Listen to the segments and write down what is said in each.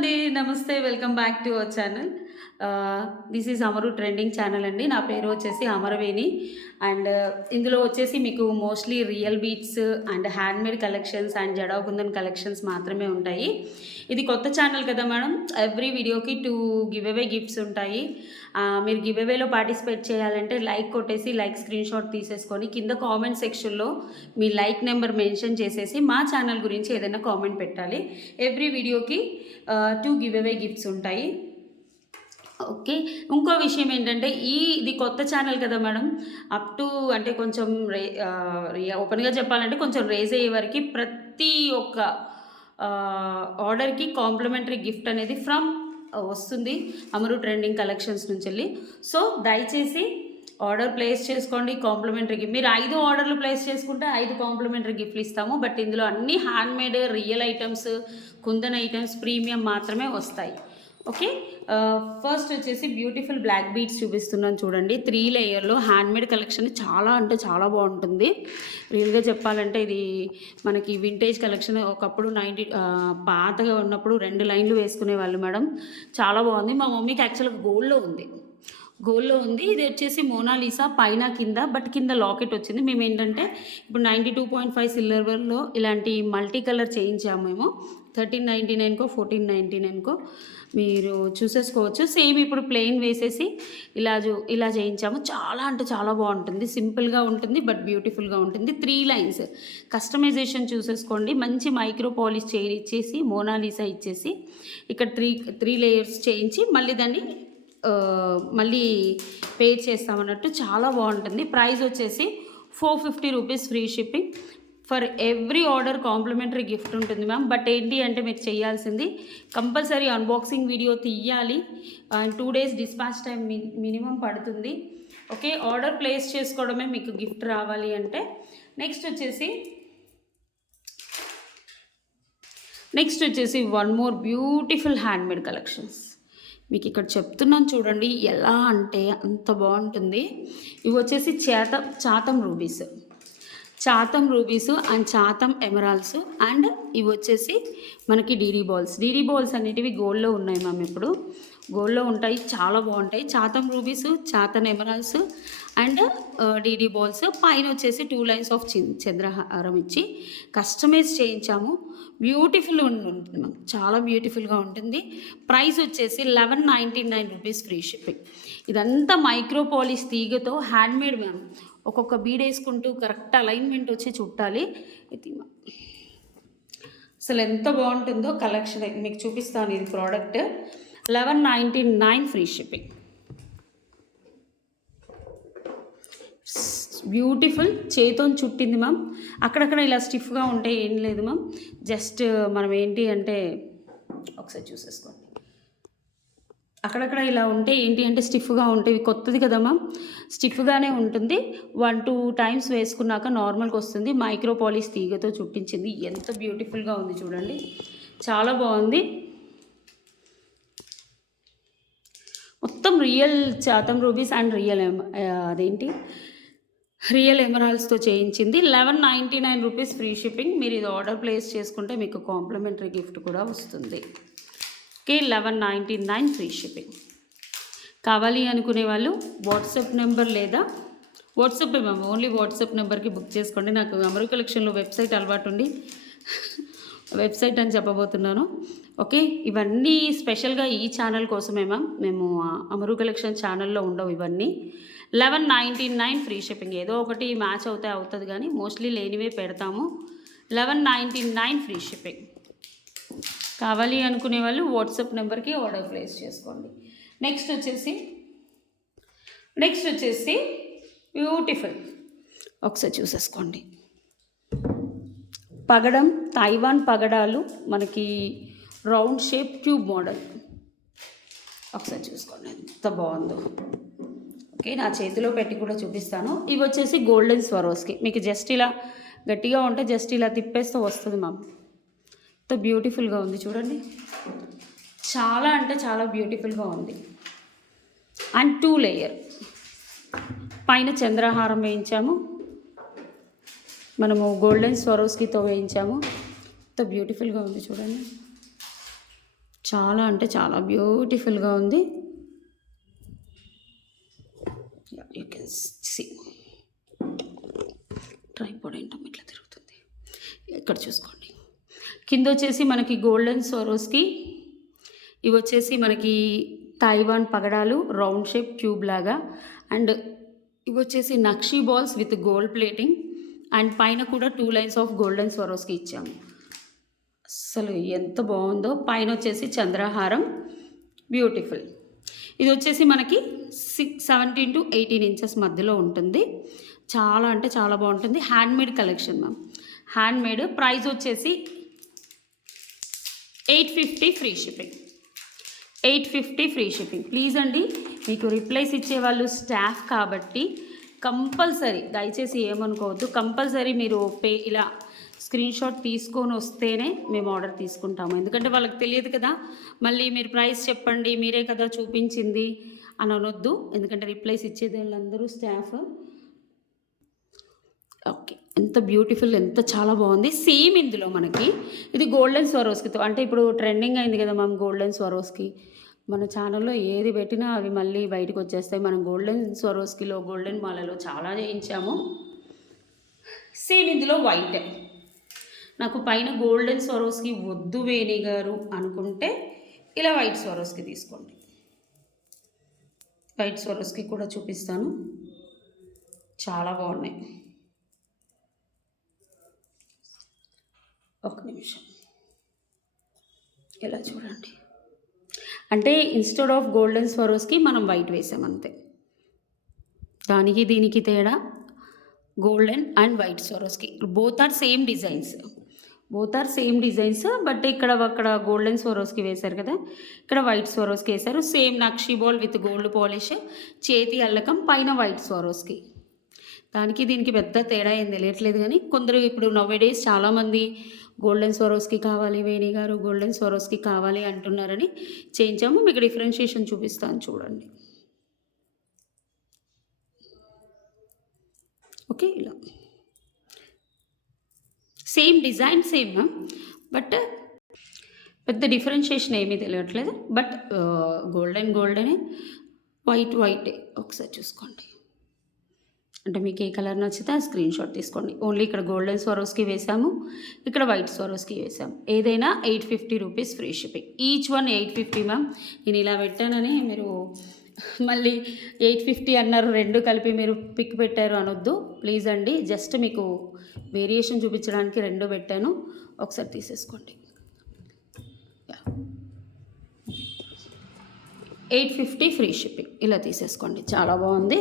అండి. నమస్తే. Welcome back to our channel. This is Amaru trending channel అండి. నా పేరు వచ్చేసి అమరవేణి. అండ్ ఇందులో వచ్చేసి మీకు mostly real beads and handmade collections and jada kundan collections మాత్రమే ఉంటాయి. ఇది కొత్త ఛానల్ కదా మేడం. ఎవ్రీ వీడియోకి 2 గివ్ అవే గిఫ్ట్స్ ఉంటాయి. మీరు గివ్ అవేలో పార్టిసిపేట్ చేయాలంటే లైక్ కొట్టేసి లైక్ స్క్రీన్‌షాట్ తీసేసుకొని కింద కామెంట్ సెక్షన్‌లో మీ లైక్ నెంబర్ మెన్షన్ చేసేసి మా ఛానల్ గురించి ఏదైనా కామెంట్ పెట్టాలి. ఎవ్రీ వీడియోకి 2 గివ్ అవే గిఫ్ట్స్ ఉంటాయి. ఓకే. ఇంకో విషయం ఏంటంటే ఇది కొత్త ఛానల్ కదా మేడం. అప్ టు అంటే కొంచెం ఓపెన్‌గా చెప్పాలంటే కొంచెం రేజ్ అయ్యే వరకి ప్రతి ఒక్క ఆర్డర్‌కి కాంప్లిమెంటరీ గిఫ్ట్ అనేది వస్తుంది అమరు ట్రెండింగ్ కలెక్షన్స్ నుంచెల్లి. సో దయచేసి ఆర్డర్ ప్లేస్ చేసుకోండి. కాంప్లిమెంటరీ గిఫ్ట్ మీరు 5 ఆర్డర్లు ప్లేస్ చేసుకుంటే 5 కాంప్లిమెంటరీ గిఫ్ట్లు ఇస్తాము. బట్ ఇందులో అన్నీ handmade real items, kundan items premium మాత్రమే వస్తాయి. ఓకే. ఫస్ట్ వచ్చేసి బ్యూటిఫుల్ బ్లాక్ బీడ్స్ చూపిస్తున్నాను చూడండి. 3 లేయర్‌లో హ్యాండ్‌మేడ్ కలెక్షన్ చాలా అంటే చాలా బాగుంటుంది. రియల్గా చెప్పాలంటే ఇది మనకి వింటేజ్ కలెక్షన్. ఒకప్పుడు పాతగా ఉన్నప్పుడు 2 లైన్లు వేసుకునేవాళ్ళు మేడం. చాలా బాగుంది. మా మమ్మీకి యాక్చువల్గా గోల్డ్లో ఉంది. ఇది వచ్చేసి మోనాలిసా పైన కింద, బట్ కింద లాకెట్ వచ్చింది. మేము ఏంటంటే ఇప్పుడు 92.5 సిల్వర్లో ఇలాంటి మల్టీ కలర్ చేయించాము మేము. 1399కో 1499కో మీరు చూసేసుకోవచ్చు. సేమ్ ఇప్పుడు ప్లెయిన్ వేసేసి ఇలా చేయించాము. చాలా అంటే చాలా బాగుంటుంది. సింపుల్గా ఉంటుంది బట్ బ్యూటిఫుల్గా ఉంటుంది. 3 లైన్స్ కస్టమైజేషన్ చూసేసుకోండి. మంచి మైక్రో పాలిష్ చైన్ ఇచ్చేసి మోనాలిసా ఇచ్చేసి ఇక్కడ 3 లేయర్స్ చేయించి మళ్ళీ పే చేస్తామన్నట్టు చాలా బాగుంటుంది. ప్రైస్ వచ్చేసి 450 rupees free shipping. For every order complimentary gift ఉంటుంది మ్యామ్. బట్ ఏంటి అంటే మీరు చేయాల్సింది కంపల్సరీ అన్బాక్సింగ్ వీడియో తీయాలి. 2 డేస్ డిస్పాచ్ టైం మినిమం పడుతుంది. ఓకే. ఆర్డర్ ప్లేస్ చేసుకోవడమే మీకు గిఫ్ట్ రావాలి అంటే. నెక్స్ట్ వచ్చేసి one more beautiful handmade collections మీకు ఇక్కడ చెప్తున్నాను చూడండి. ఎలా అంటే అంత బాగుంటుంది. ఇవి వచ్చేసి చాతం రూబీస్ అండ్ చాతం ఎమరాల్డ్స్ అండ్ ఇవి వచ్చేసి మనకి డీడీ బాల్స్ అనేటివి గోల్డ్లో ఉన్నాయి మ్యామ్. ఇప్పుడు గోల్డ్లో ఉంటాయి, చాలా బాగుంటాయి. చాతం రూబీస్, చాతం ఎమరాల్డ్స్ అండ్ డీడీ బాల్స్ పైన వచ్చేసి 2 లైన్స్ ఆఫ్ చంద్రహారం ఇచ్చి కస్టమైజ్ చేయించాము. బ్యూటిఫుల్ ఉంటుంది మ్యామ్. చాలా బ్యూటిఫుల్గా ఉంటుంది. ప్రైస్ వచ్చేసి 1199 రూపీస్ ఫ్రీ షిప్పింగ్. ఇదంతా మైక్రో పాలిష్ తీగతో హ్యాండ్మేడ్ మ్యామ్. ఒక్కొక్క బీడ్ వేసుకుంటూ కరెక్ట్ అలైన్మెంట్ వచ్చి చుట్టాలి. ఇది అసలు ఎంత బాగుంటుందో కలెక్షన్ మీకు చూపిస్తాను. ఇది ప్రోడక్ట్ 1199 ఫ్రీ షిప్పింగ్. బ్యూటిఫుల్ చేతో చుట్టింది మ్యామ్. అక్కడక్కడ ఇలా స్టిఫ్గా ఉంటే ఏం లేదు మ్యామ్. జస్ట్ మనం ఏంటి అంటే ఒకసారి చూసేసుకోండి. అక్కడక్కడ ఇలా ఉంటే ఏంటి అంటే స్టిఫ్గా ఉంటాయి. కొత్తది కదా మ్యామ్, స్టిఫ్గానే ఉంటుంది. 1-2 టైమ్స్ వేసుకున్నాక నార్మల్గా వస్తుంది. మైక్రో పాలిష్ తీగతో చుట్టించింది. ఎంత బ్యూటిఫుల్గా ఉంది చూడండి. చాలా బాగుంది. మొత్తం రియల్ చాతం రూబీస్ అండ్ రియల్ ఎమరాల్డ్స్తో చేయించింది. 1199 రూపీస్ ఫ్రీ షిప్పింగ్. మీరు ఇది ఆర్డర్ ప్లేస్ చేసుకుంటే మీకు కాంప్లిమెంటరీ గిఫ్ట్ కూడా వస్తుంది. ఓకే. 1199 free shipping. కావాలి అనుకునే వాళ్ళు వాట్సాప్ నెంబర్ లేదా మ్యామ్ ఓన్లీ వాట్సాప్ నెంబర్కి బుక్ చేసుకోండి. నాకు అమరు కలెక్షన్లో వెబ్సైట్ అలవాటు ఉండి వెబ్సైట్ అని చెప్పబోతున్నాను. ఓకే. ఇవన్నీ స్పెషల్గా ఈ ఛానల్ కోసమే మ్యామ్. మేము అమరు కలెక్షన్ ఛానల్లో ఉండవు ఇవన్నీ. 1199 ఫ్రీ షిప్పింగ్. ఏదో ఒకటి మ్యాచ్ అవుతుంది కానీ మోస్ట్లీ లేనివే పెడతాము. 1199 ఫ్రీ షిప్పింగ్. కావాలి అనుకునే వాళ్ళు వాట్సాప్ నెంబర్కి ఆర్డర్ ప్లేస్ చేసుకోండి. నెక్స్ట్ వచ్చేసి బ్యూటిఫుల్ ఒకసారి చూసేసుకోండి. పగడం తైవాన్ పగడాలు మనకి రౌండ్ షేప్ ట్యూబ్ మోడల్. ఒకసారి చూసుకోండి ఎంత బాగుందో. ఓకే. నా చేతిలో పెట్టి కూడా చూపిస్తాను. ఇవి వచ్చేసి గోల్డెన్ స్వరోస్కి. మీకు జస్ట్ ఇలా గట్టిగా ఉంటే జస్ట్ ఇలా తిప్పేస్తే వస్తుంది మ్యామ్. ఎంత బ్యూటిఫుల్గా ఉంది చూడండి. చాలా అంటే చాలా బ్యూటిఫుల్గా ఉంది. అండ్ 2 లేయర్ పైన చంద్రహారం వేయించాము. మనము గోల్డెన్ స్వరోస్కితో వేయించాము. ఎంత బ్యూటిఫుల్గా ఉంది చూడండి. చాలా అంటే చాలా బ్యూటిఫుల్గా ఉంది. యూ కెన్ సీ ట్రైపాడ్ ఏంటో ఇట్లా తిరుగుతుంది. ఇక్కడ చూసుకోండి. కింద వచ్చేసి మనకి గోల్డెన్ స్వరోస్కి ఇవి వచ్చేసి మనకి తైవాన్ పగడాలు రౌండ్ షేప్ క్యూబ్ లాగా, అండ్ ఇవి వచ్చేసి nakshi balls with gold plating, and పైన కూడా 2 లైన్స్ ఆఫ్ గోల్డెన్ స్వరోస్కి ఇచ్చాము. అసలు ఎంత బాగుందో. పైన వచ్చేసి చంద్రహారం బ్యూటిఫుల్. ఇది వచ్చేసి మనకి 17 to 18 ఇంచెస్ మధ్యలో ఉంటుంది. చాలా అంటే చాలా బాగుంటుంది. Handmade collection ma'am, handmade. Price వచ్చేసి 850 free shipping. 850 free shipping. Please అండి, మీకు రిప్లైస్ ఇచ్చేవాళ్ళు స్టాఫ్ కాబట్టి కంపల్సరీ, దయచేసి ఏమనుకోవద్దు, కంపల్సరీ మీరు ఇలా స్క్రీన్ షాట్ తీసుకొని వస్తేనే మేము ఆర్డర్ తీసుకుంటాము. ఎందుకంటే వాళ్ళకి తెలియదు కదా, మళ్ళీ మీరు ప్రైస్ చెప్పండి, మీరే కదా చూపించింది అని అనొద్దు. ఎందుకంటే రిప్లైస్ ఇచ్చేది వాళ్ళందరూ స్టాఫ్. ఓకే, ఎంత బ్యూటిఫుల్, ఎంత చాలా బాగుంది. సేమ్ ఇందులో మనకి ఇది గోల్డెన్ స్వరోస్కితో, అంటే ఇప్పుడు ట్రెండింగ్ అయింది కదా మ్యామ్ గోల్డెన్ స్వరోస్కి. మన ఛానల్లో ఏది పెట్టినా అవి మళ్ళీ బయటకు వచ్చేస్తాయి. మనం గోల్డెన్ స్వరోస్కిలో గోల్డెన్ మాలలో చాలా చేయించాము. సేమ్ ఇందులో వైట్. నాకు పైన గోల్డెన్ స్వరోస్కి వద్దు వేణి గారు అనుకుంటే ఇలా వైట్ స్వరోస్కి తీసుకోండి. వైట్ స్వరోస్కి కూడా చూపిస్తాను, చాలా బాగున్నాయి. ఒక నిమిషం, ఇలా చూడండి. అంటే ఇన్స్టెడ్ ఆఫ్ గోల్డెన్ స్వరోస్కి మనం వైట్ వేసాం అంతే. దానికి దీనికి తేడా golden and white Swarovski. Both are same designs, but అక్కడ గోల్డెన్ స్వరోస్కి వేశారు కదా, ఇక్కడ వైట్ స్వరోస్కి వేశారు. సేమ్ నక్షీ బాల్ విత్ గోల్డ్ పాలిష్, చేతి అల్లకం, పైన వైట్ స్వరోస్కి. దానికి దీనికి పెద్ద తేడా ఏం తెలియట్లేదు. కానీ కొందరు ఇప్పుడు నౌవేడేస్ చాలామంది గోల్డెన్ స్వరోస్కి కావాలి వేణి గారు, గోల్డెన్ స్వరోస్కి కావాలి అంటున్నారని చేయించాము. మీకు డిఫరెన్షియేషన్ చూపిస్తాను చూడండి. ఓకే, ఇలా సేమ్ డిజైన్ సేమ్, బట్ పెద్ద డిఫరెన్షియేషన్ ఏమీ తెలియట్లేదు. బట్ గోల్డెనే, వైటే. ఒకసారి చూసుకోండి. అంటే మీకు ఏ కలర్ నచ్చితే ఆ స్క్రీన్ షాట్ తీసుకోండి. ఓన్లీ ఇక్కడ గోల్డెన్ స్వరోస్కి వేసాము, ఇక్కడ వైట్ స్వరోస్కి వేసాము. ఏదైనా 850 rupees free shipping. Each one 850 ma'am. నేను ఇలా పెట్టానని మీరు మళ్ళీ 850 అన్నారు, రెండు కలిపి మీరు పిక్ పెట్టారు అనొద్దు ప్లీజ్ అండి. జస్ట్ మీకు వేరియేషన్ చూపించడానికి రెండు పెట్టాను, ఒకసారి తీసేసుకోండి. 850 ఫ్రీ షిప్పింగ్. ఇలా తీసేసుకోండి, చాలా బాగుంది,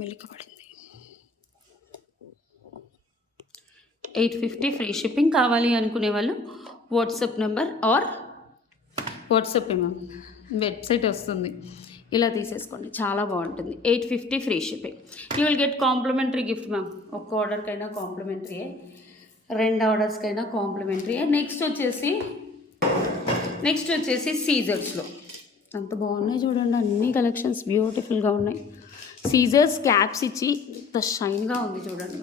మెలికపడింది. 850 ఫ్రీ షిప్పింగ్. కావాలి అనుకునే వాళ్ళు WhatsApp number are WhatsApp website వస్తుంది, ఇలా తీసేసుకోండి, చాలా బాగుంటుంది. 850 free shipping. You will get complementary gift ma'am. ఒక్క ఆర్డర్కైనా కాంప్లిమెంటరీయే, 2 ఆర్డర్స్కైనా కాంప్లిమెంటరీయే. నెక్స్ట్ వచ్చేసి సీజర్స్లో అంత బాగున్నాయి చూడండి, అన్ని కలెక్షన్స్ బ్యూటిఫుల్గా ఉన్నాయి. సీజర్స్ క్యాప్స్ ఇచ్చి ఇంత షైన్గా ఉంది చూడండి.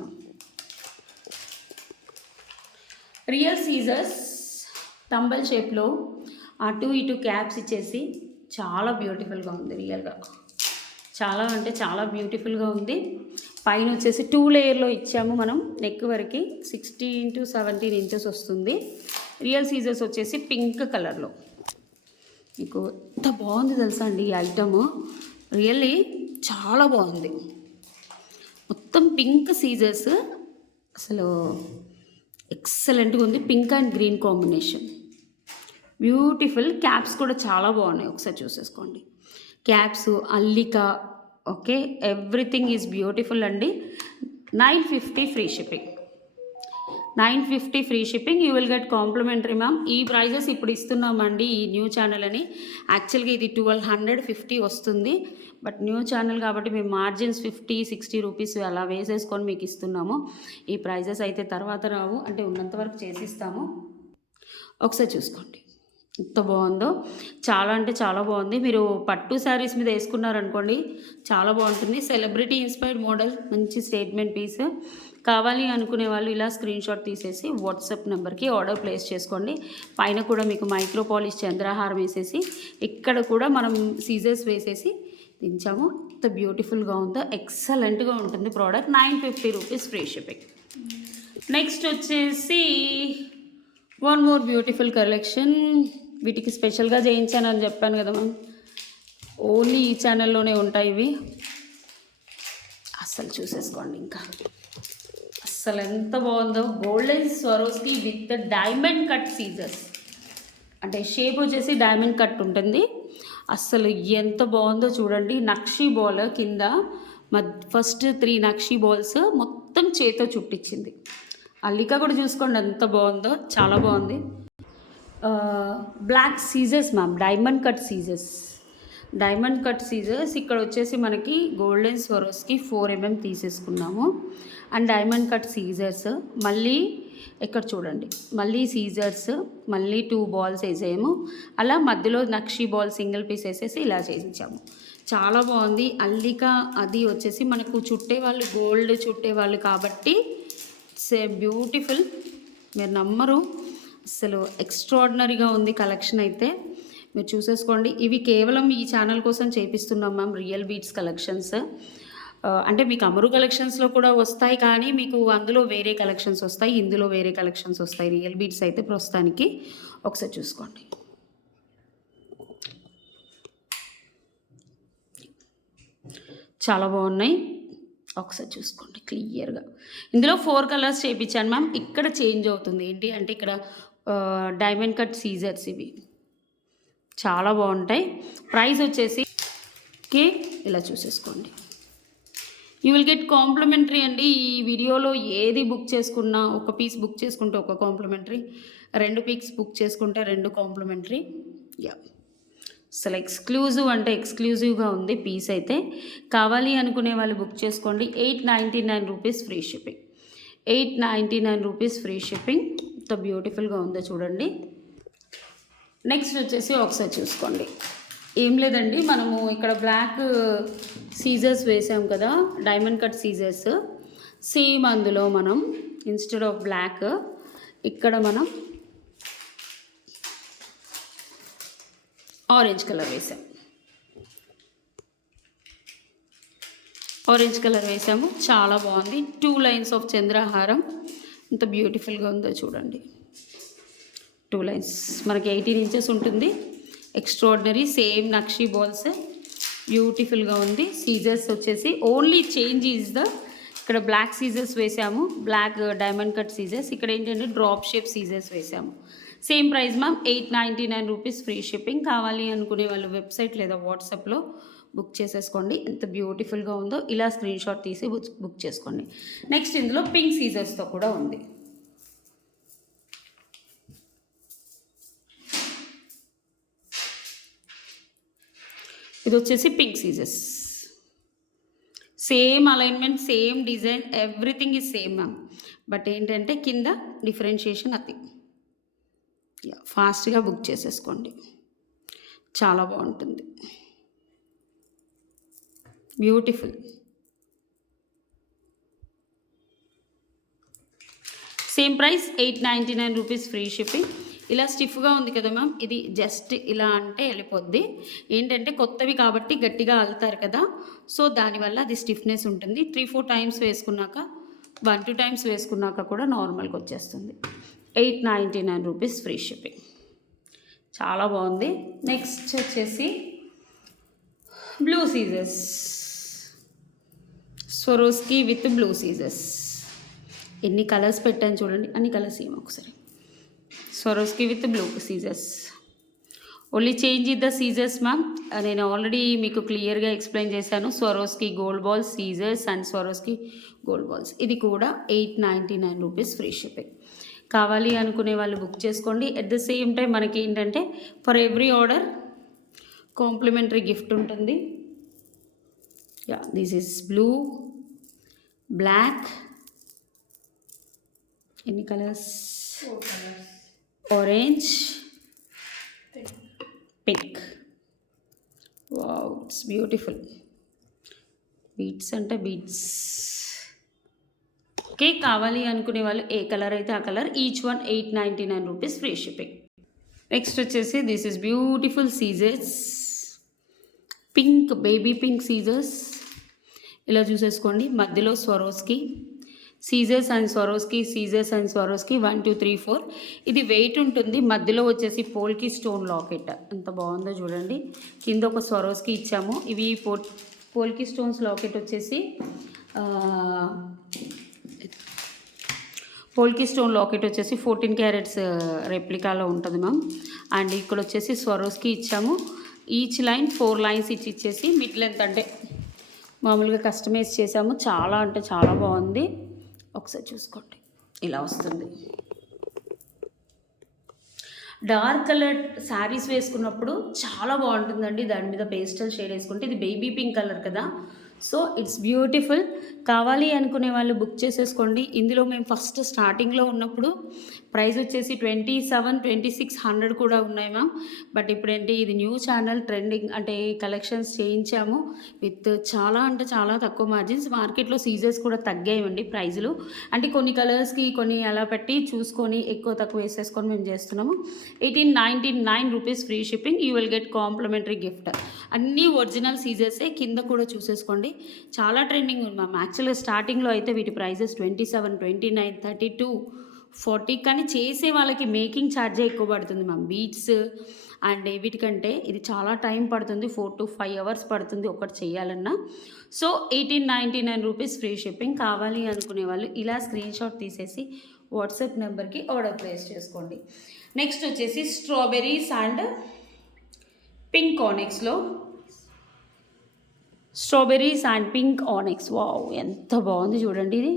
రియల్ సీజర్స్ తంబల్ షేప్లో అటు ఇటు క్యాప్స్ ఇచ్చేసి చాలా బ్యూటిఫుల్గా ఉంది. రియల్గా చాలా అంటే చాలా బ్యూటిఫుల్గా ఉంది. పైన వచ్చేసి 2 లేయర్లో ఇచ్చాము మనం, నెక్ వరకు 16 to 17 ఇంచెస్ వస్తుంది. రియల్ సీజర్స్ వచ్చేసి పింక్ కలర్లో. మీకు ఎంత బాగుంది తెలుసా అండి ఈ ఐటమ్, రియల్లీ చాలా బాగుంది. మొత్తం పింక్ సీజర్స్, అసలు ఎక్సలెంట్గా ఉంది. Pink and green combination, beautiful. Caps కూడా చాలా బాగున్నాయి, ఒకసారి చూసేసుకోండి. క్యాప్స్, అల్లిక, ఓకే, ఎవ్రీథింగ్ ఈజ్ బ్యూటిఫుల్ అండి. 950 free shipping. 950 free shipping. You will get complimentary ma'am. ఈ ప్రైజెస్ ఇప్పుడు ఇస్తున్నామండి ఈ న్యూ ఛానల్ అని. యాక్చువల్గా ఇది 1250 వస్తుంది, బట్ న్యూ ఛానల్ కాబట్టి మేము మార్జిన్స్ 50-60 రూపీస్ అలా వేసేసుకొని మీకు ఇస్తున్నాము. ఈ ప్రైజెస్ అయితే తర్వాత రావు, అంటే ఉన్నంత వరకు చేసిస్తాము. ఒకసారి చూసుకోండి ఎంత బాగుందో, చాలా అంటే చాలా బాగుంది. మీరు పట్టు శారీస్ మీద వేసుకున్నారనుకోండి చాలా బాగుంటుంది. సెలబ్రిటీ ఇన్స్పైర్డ్ మోడల్, మంచి స్టేట్మెంట్ పీస్. కావాలి అనుకునే వాళ్ళు ఇలా స్క్రీన్ షాట్ తీసేసి వాట్సాప్ నెంబర్కి ఆర్డర్ ప్లేస్ చేసుకోండి. పైన కూడా మీకు మైక్రో పాలిష్ చంద్రహారం వేసేసి ఇక్కడ కూడా మనం సీజర్స్ వేసేసి దించాము. ఎంత బ్యూటిఫుల్గా ఉందో, ఎక్సలెంట్గా ఉంటుంది product. 950 rupees free shipping. Next వచ్చేసి వన్ మోర్ బ్యూటిఫుల్ కలెక్షన్. వీటికి స్పెషల్గా చేయించానని చెప్పాను కదా మ్యామ్, ఓన్లీ ఈ ఛానల్లోనే ఉంటాయి ఇవి. అస్సలు చూసేసుకోండి, ఇంకా అస్సలు ఎంత బాగుందో. Golden Swarovski with diamond cut సీజర్స్, అంటే షేప్ వచ్చేసి డైమండ్ కట్ ఉంటుంది. అస్సలు ఎంత బాగుందో చూడండి. నక్షీ బాల్ కింద ఫస్ట్ 3 నక్షీ బాల్స్ మొత్తం చేతో చుట్టించింది. అల్లిక కూడా చూసుకోండి ఎంత బాగుందో, చాలా బాగుంది. Black scissors ma'am, diamond cut scissors. Diamond cut scissors ఇక్కడ వచ్చేసి మనకి గోల్డెన్ స్వరోస్కి 4 mm తీసేసుకున్నాము. అండ్ డైమండ్ కట్ సీజర్స్ మళ్ళీ ఇక్కడ చూడండి, మళ్ళీ సీజర్స్, మళ్ళీ 2 బాల్స్ వేసాము. అలా మధ్యలో నక్షీ బాల్ సింగిల్ పీస్ వేసేసి ఇలా చేయించాము. చాలా బాగుంది. అల్లిక అది వచ్చేసి మనకు చుట్టే వాళ్ళు గోల్డ్ చుట్టే వాళ్ళు కాబట్టి బ్యూటిఫుల్. మీరు నమ్మరు, అసలు ఎక్స్ట్రాడినరీగా ఉంది కలెక్షన్ అయితే. మీరు చూసేసుకోండి. ఇవి కేవలం ఈ ఛానల్ కోసం చేపిస్తున్నాం మ్యామ్, రియల్ బీట్స్ కలెక్షన్స్. అంటే మీకు అమరు కలెక్షన్స్లో కూడా వస్తాయి, కానీ మీకు అందులో వేరే కలెక్షన్స్ వస్తాయి, ఇందులో వేరే కలెక్షన్స్ వస్తాయి. రియల్ బీట్స్ అయితే ప్రస్తుతానికి ఒకసారి చూసుకోండి. చాలా బాగున్నాయి, ఒకసారి చూసుకోండి క్లియర్గా. ఇందులో 4 కలర్స్ చేయించాను మ్యామ్. ఇక్కడ చేంజ్ అవుతుంది ఏంటి అంటే ఇక్కడ డైమండ్ కట్ సీజర్స్ ఇవి చాలా బాగుంటాయి. ప్రైస్ వచ్చేసి ఇలా చూసేసుకోండి. యూ విల్ గెట్ కాంప్లిమెంటరీ అండి. ఈ వీడియోలో ఏది బుక్ చేసుకున్నా, ఒక పీస్ బుక్ చేసుకుంటే ఒక కాంప్లిమెంటరీ, 2 పీస్ బుక్ చేసుకుంటే 2 కాంప్లిమెంటరీ. యా, అసలు ఎక్స్క్లూజివ్ అంటే ఎక్స్క్లూజివ్గా ఉంది పీస్ అయితే. కావాలి అనుకునే వాళ్ళు బుక్ చేసుకోండి. 899 rupees free shipping. 899 rupees free shipping. ఎంత బ్యూటిఫుల్గా ఉందో చూడండి. నెక్స్ట్ వచ్చేసి ఒకసారి చూసుకోండి. ఏం లేదండి, మనము ఇక్కడ బ్లాక్ సీజర్స్ వేసాం కదా, డైమండ్ కట్ సీజర్స్. సేమ్ అందులో మనం ఇన్స్టెడ్ ఆఫ్ బ్లాక్ ఇక్కడ మనం ఆరెంజ్ కలర్ వేసాం. ఆరెంజ్ కలర్ వేసాము, చాలా బాగుంది. 2 లైన్స్ ఆఫ్ చంద్రహారం ఎంత బ్యూటిఫుల్గా ఉందో చూడండి. 2 లైన్స్ మనకి 18 ఇంచెస్ ఉంటుంది. ఎక్స్ట్రాడినరీ. సేమ్ నక్షీ బాల్స్, బ్యూటిఫుల్గా ఉంది. సీజర్స్ వచ్చేసి ఓన్లీ చేంజ్ ఈజ్ ద, ఇక్కడ బ్లాక్ సీజర్స్ వేసాము, బ్లాక్ డైమండ్ కట్ సీజర్స్. ఇక్కడ ఏంటంటే డ్రాప్ షేప్ సీజర్స్ వేసాము. Same price ma'am, 899 rupees free shipping. కావాలి అనుకునే వాళ్ళు వెబ్సైట్ లేదా వాట్సాప్లో బుక్ చేసేసుకోండి. ఎంత బ్యూటిఫుల్గా ఉందో, ఇలా స్క్రీన్ షాట్ తీసి బుక్ చేసుకోండి. నెక్స్ట్ ఇందులో పింక్ సీజర్స్తో కూడా ఉంది. ఇది వచ్చేసి పింక్ సీజర్స్. Same alignment, same design, everything is same ma'am. But ఏంటంటే కింద డిఫరెన్షియేషన్ అది. ఫాస్ట్గా బుక్ చేసేసుకోండి, చాలా బాగుంటుంది. Beautiful. Same price 899 rupees free shipping. ఇలా స్టిఫ్గా ఉంది కదా మ్యామ్, ఇది జస్ట్ ఇలా అంటే వెళ్ళిపోద్ది. ఏంటంటే కొత్తవి కాబట్టి గట్టిగా అల్లుతారు కదా, సో దానివల్ల అది స్టిఫ్నెస్ ఉంటుంది. 3-4 టైమ్స్ వేసుకున్నాక, 1-2 టైమ్స్ వేసుకున్నాక కూడా నార్మల్గా వచ్చేస్తుంది. 899 రూపీస్ ఫ్రీ షిప్పింగ్. చాలా బాగుంది. నెక్స్ట్ వచ్చేసి బ్లూ సీజర్స్, స్వరోస్కి విత్ బ్లూ సీజర్స్. ఎన్ని కలర్స్ పెట్టాను చూడండి, అన్ని కలర్స్ ఏమో ఒకసారి. స్వరోస్కి విత్ బ్లూ సీజర్స్. ఓన్లీ చేంజ్ ఇన్ ద సీజర్స్ మ్యామ్. నేను ఆల్రెడీ మీకు క్లియర్గా ఎక్స్ప్లెయిన్ చేశాను. స్వరోస్కి గోల్డ్ బాల్స్ సీజర్స్ అండ్ స్వరోస్కి గోల్డ్ బాల్స్. ఇది కూడా 899 రూపీస్ ఫ్రీ షిప్పింగ్. కావాలి అనుకునే వాళ్ళు బుక్ చేసుకోండి. ఎట్ ద సేమ్ టైం మనకి ఏంటంటే for every order complimentary gift ఉంటుంది. Yeah, this is blue, black, ఎన్ని colours, orange, pink. Wow, it's beautiful. Beads అంటే బీట్స్. ఓకే, కావాలి అనుకునే వాళ్ళు ఏ కలర్ అయితే ఆ colour, each one 899 rupees free shipping. Next వచ్చేసి this is beautiful scissors, pink baby pink scissors. ఇలా చూసేసుకోండి, మధ్యలో Swarovski scissors and Swarovski, scissors and Swarovski 1 2 3 4. ఇది వెయిట్ ఉంటుంది. మధ్యలో వచ్చేసి పోల్కి స్టోన్ లాకెట్, ఎంత బాగుందో చూడండి. కింద ఒక స్వరోస్కి ఇచ్చాము. ఇవి పోల్కి స్టోన్స్ లాకెట్ వచ్చేసి పోల్కి స్టోన్ లాకెట్ వచ్చేసి 14 క్యారెట్స్ రెప్లికాలో ఉంటుంది మ్యామ్. అండ్ ఇక్కడ వచ్చేసి స్వరోస్కి ఇచ్చాము. ఈచ్ లైన్ 4 లైన్స్ ఇచ్చేసి మిడ్ లెంత్ అంటే మామూలుగా కస్టమైజ్ చేసాము. చాలా అంటే చాలా బాగుంది, ఒకసారి చూసుకోండి. ఇలా వస్తుంది. డార్క్ కలర్ శారీస్ వేసుకున్నప్పుడు చాలా బాగుంటుందండి. దాని మీద పేస్టల్ షేడ్ వేసుకుంటే, ఇది బేబీ పింక్ కలర్ కదా, సో ఇట్స్ బ్యూటిఫుల్. కావాలి అనుకునే వాళ్ళు బుక్ చేసేసుకోండి. ఇందులో మేము ఫస్ట్ స్టార్టింగ్లో ఉన్నప్పుడు ప్రైస్ వచ్చేసి 27-2600 కూడా ఉన్నాయి మ్యామ్. బట్ ఇప్పుడేంటి, ఇది న్యూ ఛానల్, ట్రెండింగ్ అంటే కలెక్షన్స్ చేయించాము విత్ చాలా అంటే చాలా తక్కువ మార్జిన్స్. మార్కెట్లో సీజర్స్ కూడా తగ్గాయండి ప్రైజులు, అంటే కొన్ని కలర్స్కి కొన్ని అలా పెట్టి చూసుకొని ఎక్కువ తక్కువ వేసేసుకొని మేము చేస్తున్నాము. 1899 rupees free shipping. You will get complementary gift. అన్నీ ఒరిజినల్ సీజర్సే, కింద కూడా చూసేసుకోండి. చాలా ట్రెండింగ్ ఉంది మ్యామ్. యాక్చువల్గా స్టార్టింగ్లో అయితే వీటి ప్రైజెస్ 27, 29, 32, 40, కానీ చేసే వాళ్ళకి మేకింగ్ ఛార్జే ఎక్కువ పడుతుంది మ్యామ్. బీట్స్ అండ్ వీటికంటే ఇది చాలా టైం పడుతుంది, 4 to 5 అవర్స్ పడుతుంది ఒకటి చేయాలన్నా. So 1899 rupees free shipping. కావాలి అనుకునే వాళ్ళు ఇలా స్క్రీన్ షాట్ తీసేసి వాట్సాప్ నెంబర్కి ఆర్డర్ ప్లేస్ చేసుకోండి. నెక్స్ట్ వచ్చేసి స్ట్రాబెర్రీస్ అండ్ పింక్ ఆనెక్స్లో strawberries and pink onyx. Wow, ఎంత బాగుంది చూడండి. ఇది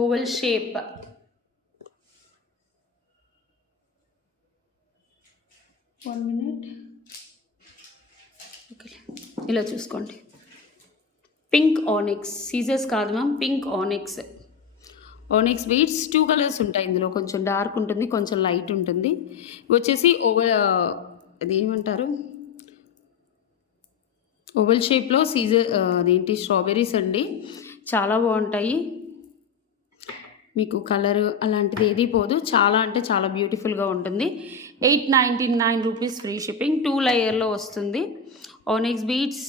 oval shape, one minute, okay, ఇలా చూసుకోండి. పింక్ ఆనెక్స్ సీజర్స్ కాదు ma'am, pink onyx. Onyx beads 2 colours ఉంటాయి ఇందులో, కొంచెం డార్క్ ఉంటుంది, కొంచెం లైట్ ఉంటుంది. వచ్చేసి అది ఏమంటారు, ఓవల్ షేప్లో అదేంటి స్ట్రాబెర్రీస్ అండి, చాలా బాగుంటాయి. మీకు కలర్ అలాంటిది ఏది పోదు, చాలా అంటే చాలా బ్యూటిఫుల్గా ఉంటుంది. 899 రూపీస్ ఫ్రీ షిప్పింగ్. 2 లేయర్లో వస్తుంది. ఆనెక్స్ బీడ్స్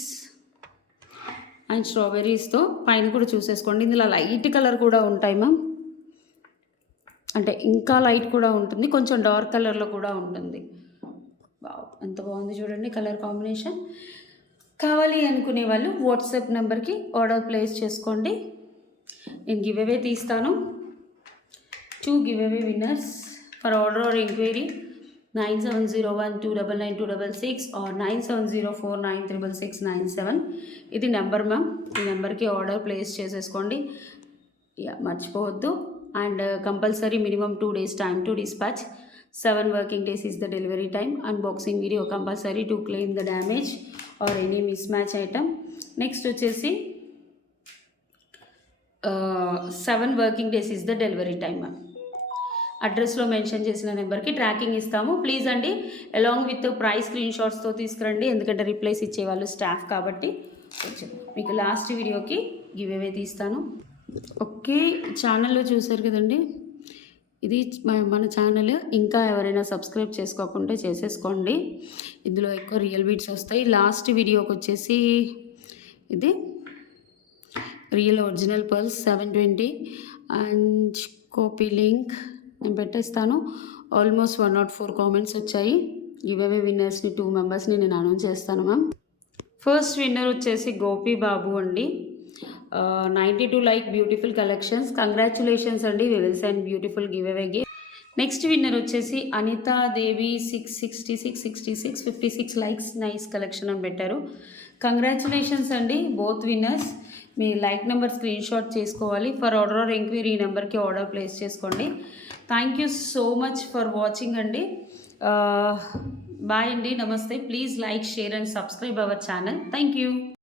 అండ్ స్ట్రాబెర్రీస్తో పైన కూడా చూసేసుకోండి. ఇందులో లైట్ కలర్ కూడా ఉంటాయి మ్యామ్, అంటే ఇంకా లైట్ కూడా ఉంటుంది, కొంచెం డార్క్ కలర్లో కూడా ఉంటుంది. వావ్, ఎంత బాగుంది చూడండి కలర్ కాంబినేషన్. కావాలి అనుకునే వాళ్ళు వాట్సాప్ నెంబర్కి ఆర్డర్ ప్లేస్ చేసుకోండి. నేను గివ్ అవే తీస్తాను. 2 giveaway winners. For order or enquiry 9701299266 or 9704966697. ఇది నెంబర్ మ్యామ్. ఈ నెంబర్కి ఆర్డర్ ప్లేస్ చేసేసుకోండి. మర్చిపోవద్దు. And compulsory minimum 2 days time to dispatch. 7 working days is the delivery time. Unboxing video compulsory to claim the damage or any mismatch item. Next వచ్చేసి 7 working days is the delivery time. అడ్రస్లో mention చేసిన నెంబర్కి tracking ఇస్తాము. Please అండి along with price screen షాట్స్తో తీసుకురండి, ఎందుకంటే replies ఇచ్చేవాళ్ళు staff కాబట్టి. కొంచెం మీకు లాస్ట్ వీడియోకి గివ్ అవే తీస్తాను. ఓకే, ఛానల్లో చూసారు కదండి, ఇది మన ఛానల్. ఇంకా ఎవరైనా సబ్స్క్రైబ్ చేసుకోకుంటే చేసేసుకోండి. ఇందులో ఎక్కువ రియల్ బీట్స్ వస్తాయి. లాస్ట్ వీడియోకి వచ్చేసి ఇది real original pearls 720 and copy link నేను పెట్టేస్తాను. ఆల్మోస్ట్ 104 కామెంట్స్ వచ్చాయి. గివ్ అవే విన్నర్స్ని 2 మెంబర్స్ని నేను అనౌన్స్ చేస్తాను మ్యామ్. ఫస్ట్ విన్నర్ వచ్చేసి గోపి బాబు అండి. 92 లైక్ బ్యూటిఫుల్ కలెక్షన్స్. కంగ్రాచులేషన్స్ అండి, we will send beautiful giveaway gift. Next winner వచ్చేసి Anita Devi 666 56 likes, nice collection అని పెట్టారు. కంగ్రాచులేషన్స్ అండి బోత్ విన్నర్స్. మీ లైక్ నెంబర్ స్క్రీన్ షాట్ చేసుకోవాలి. ఫర్ ఆర్డర్ ఆర్ ఎంక్వైరీ ఈ నెంబర్కి ఆర్డర్ ప్లేస్ చేసుకోండి. Thank you so much for watching అండి. బాయ్ అండి, నమస్తే. Please like, share and subscribe our channel. Thank you.